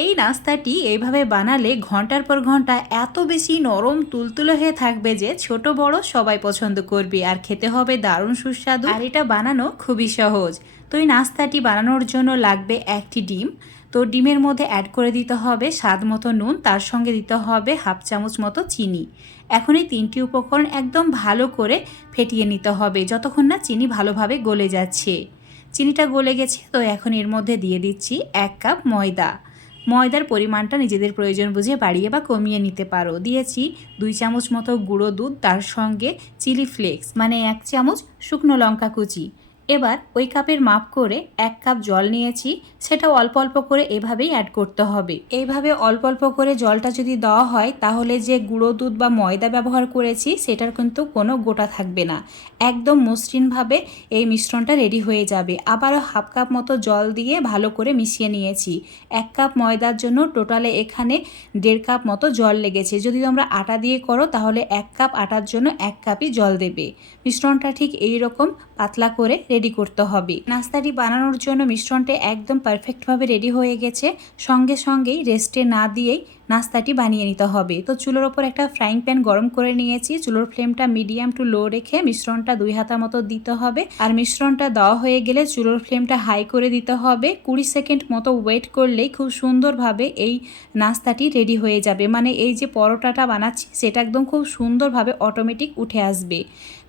এই নাস্তাটি এইভাবে বানালে ঘন্টার পর ঘন্টা এত বেশি নরম তুলতুলে হয়ে থাকবে যে ছোট বড় সবাই পছন্দ করবে, আর খেতে হবে দারুণ সুস্বাদু। আর এটা বানানো খুবই সহজ। তো এই নাস্তাটি বানানোর জন্য লাগবে একটি ডিম। তো ডিমের মধ্যে অ্যাড করে দিতে হবে স্বাদ মতো নুন, তার সঙ্গে দিতে হবে হাফ চামচ মতো চিনি। এখন এই তিনটি উপকরণ একদম ভালো করে ফেটিয়ে নিতে হবে যতক্ষণ না চিনি ভালোভাবে গলে যাচ্ছে। চিনিটা গলে গেছে, তো এখন এর মধ্যে দিয়ে দিচ্ছি 1 কাপ ময়দা। ময়দার পরিমাণটা নিজেদের প্রয়োজন বুঝে বাড়িয়ে বা কমিয়ে নিতে পারো। দিয়েছি 2 চামচ মতো গুঁড়ো দুধ, তার সঙ্গে চিলি ফ্লেক্স মানে 1 চামচ শুকনো লঙ্কা কুচি। এবার ওই কাপের মাপ করে 1 কাপ জল নিয়েছি, সেটাও অল্প অল্প করে এভাবেই অ্যাড করতে হবে। এইভাবে অল্প অল্প করে জলটা যদি দেওয়া হয় তাহলে যে গুঁড়ো দুধ বা ময়দা ব্যবহার করেছি সেটার কিন্তু কোনো গোটা থাকবে না, একদম মসৃণভাবে এই মিশ্রণটা রেডি হয়ে যাবে। আবারও হাফ কাপ মতো জল দিয়ে ভালো করে মিশিয়ে নিয়েছি। 1 কাপ ময়দার জন্য টোটালে এখানে 1.5 কাপ মতো জল লেগেছে। যদি তোমরা আটা দিয়ে করো তাহলে 1 কাপ আটার জন্য 1 কাপই জল দেবে। মিশ্রণটা ঠিক এই রকম পাতলা করে রেডি করতে হবে। নাস্তাটি বানানোর জন্য মিশ্রণটা একদম পারফেক্টভাবে রেডি হয়ে গেছে। সঙ্গে সঙ্গেই রেস্টে না দিয়েই নাস্তাটি বানিয়ে নিতে হবে। তো চুলোর ওপর একটা ফ্রাইং প্যান গরম করে নিয়েছি। চুলোর ফ্লেমটা মিডিয়াম টু লো রেখে মিশ্রণটা 2 হাতা মতো দিতে হবে। আর মিশ্রণটা দেওয়া হয়ে গেলে চুলোর ফ্লেমটা হাই করে দিতে হবে। 20 সেকেন্ড মতো ওয়েট করলেই খুব সুন্দরভাবে এই নাস্তাটি রেডি হয়ে যাবে। মানে এই যে পরোটাটা বানাচ্ছি সেটা একদম খুব সুন্দরভাবে অটোমেটিক উঠে আসবে।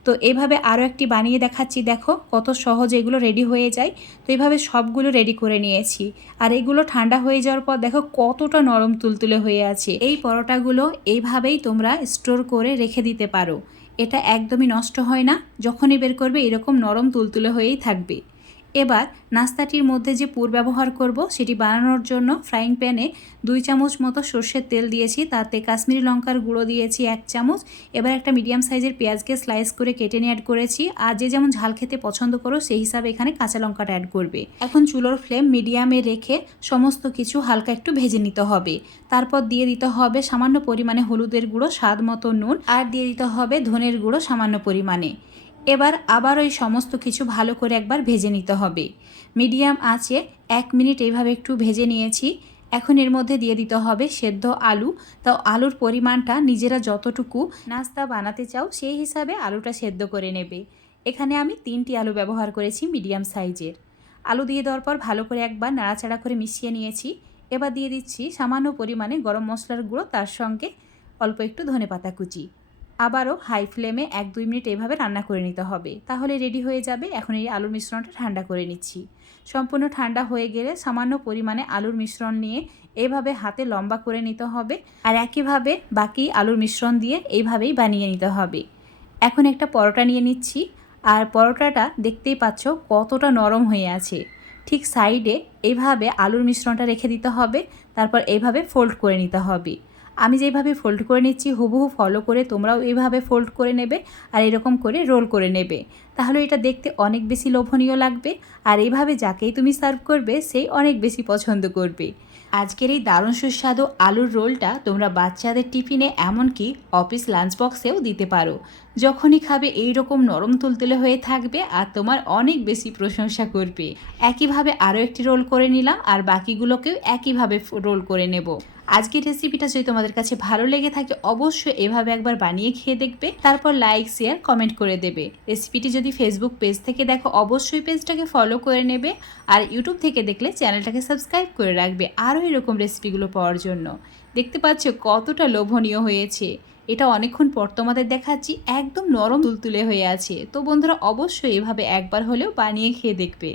তো এইভাবে আরও একটি বানিয়ে দেখাচ্ছি, দেখো কত সহজে এগুলো রেডি হয়ে যায়। তো এইভাবে সবগুলো রেডি করে নিয়েছি। আর এগুলো ঠান্ডা হয়ে যাওয়ার পর দেখো কতটা নরম তুলতুলে হয়ে আছে। এই পরোটাগুলো এইভাবেই তোমরা স্টোর করে রেখে দিতে পারো, এটা একদমই নষ্ট হয় না। যখনই বের করবে এরকম নরম তুলতুলে হয়েই থাকবে। এবার নাস্তাটির মধ্যে যে পুর ব্যবহার করব সেটি বানানোর জন্য ফ্রাইং প্যানে 2 চামচ মতো সর্ষের তেল দিয়েছি, তাতে কাশ্মীরি লঙ্কার গুঁড়ো দিয়েছি 1 চামচ। এবার একটা মিডিয়াম সাইজের পেঁয়াজকে স্লাইস করে কেটে নিয়ে অ্যাড করেছি। আর যে যেমন ঝাল খেতে পছন্দ করো সেই হিসাবে এখানে কাঁচা লঙ্কাটা অ্যাড করবে। এখন চুলোর ফ্লেম মিডিয়ামে রেখে সমস্ত কিছু হালকা একটু ভেজে নিতে হবে। তারপর দিয়ে দিতে হবে সামান্য পরিমাণে হলুদের গুঁড়ো, স্বাদ মতো নুন, আর দিয়ে দিতে হবে ধনের গুঁড়ো সামান্য পরিমাণে। এবার আবার ওই সমস্ত কিছু ভালো করে একবার ভেজে নিতে হবে। মিডিয়াম আঁচে 1 মিনিট এইভাবে একটু ভেজে নিয়েছি। এখন এর মধ্যে দিয়ে দিতে হবে সেদ্ধ আলু। তাও আলুর পরিমাণটা নিজেরা যতটুকু নাস্তা বানাতে চাও সেই হিসাবে আলুটা সেদ্ধ করে নেবে। এখানে আমি 3টি আলু ব্যবহার করেছি মিডিয়াম সাইজের। আলু দিয়ে দেওয়ার পর ভালো করে একবার নাড়াচাড়া করে মিশিয়ে নিয়েছি। এবার দিয়ে দিচ্ছি সামান্য পরিমাণে গরম মশলার গুঁড়ো, তার সঙ্গে অল্প একটু ধনেপাতা কুচি। আবারও হাই ফ্লেমে 1-2 মিনিট এভাবে রান্না করে নিতে হবে, তাহলে রেডি হয়ে যাবে। এখন এই আলুর মিশ্রণটা ঠান্ডা করে নিচ্ছি। সম্পূর্ণ ঠান্ডা হয়ে গেলে সামান্য পরিমাণে আলুর মিশ্রণ নিয়ে এইভাবে হাতে লম্বা করে নিতে হবে। আর একইভাবে বাকি আলুর মিশ্রণ দিয়ে এইভাবেই বানিয়ে নিতে হবে। এখন একটা পরোটা নিয়ে নিচ্ছি। আর পরোটাটা দেখতেই পাচ্ছ কতটা নরম হয়ে আছে। ঠিক সাইডে এইভাবে আলুর মিশ্রণটা রেখে দিতে হবে, তারপর এইভাবে ফোল্ড করে নিতে হবে। আমি যেভাবে ফোল্ড করে নিচ্ছি হুবহু ফলো করে তোমরাও এইভাবে ফোল্ড করে নেবে আর এরকম করে রোল করে নেবে, তাহলে এটা দেখতে অনেক বেশি লোভনীয় লাগবে। আর এইভাবে যাকেই তুমি সার্ভ করবে সেই অনেক বেশি পছন্দ করবে। আজকের এই দারুণ সুস্বাদু আলুর রোলটা তোমরা বাচ্চাদের টিফিনে এমনকি অফিস লাঞ্চ বক্সেও দিতে পারো। যখনই খাবে এই রকম নরম তুলতুলে হয়ে থাকবে আর তোমার অনেক বেশি প্রশংসা করবে। একইভাবে আরও একটি রোল করে নিলাম আর বাকিগুলোকেও একইভাবে রোল করে নেব। আজকের রেসিপিটা যদি তোমাদের কাছে ভালো লেগে থাকে অবশ্যই এভাবে একবার বানিয়ে খেয়ে দেখবে, তারপর লাইক শেয়ার কমেন্ট করে দেবে। রেসিপিটি যদি ফেসবুক পেজ থেকে দেখো অবশ্যই পেজটাকে ফলো করে নেবে, আর ইউটিউব থেকে দেখলে চ্যানেলটাকে সাবস্ক্রাইব করে রাখবে আরও এরকম রেসিপিগুলো পাওয়ার জন্য। দেখতে পাচ্ছ কতটা লোভনীয় হয়েছে। এটা অনেকক্ষণ পর তোমাদের দেখাচ্ছি, একদম নরম তুলতুলে হয়ে আছে। তো বন্ধুরা অবশ্যই এভাবে একবার হলেও বানিয়ে খেয়ে দেখবে।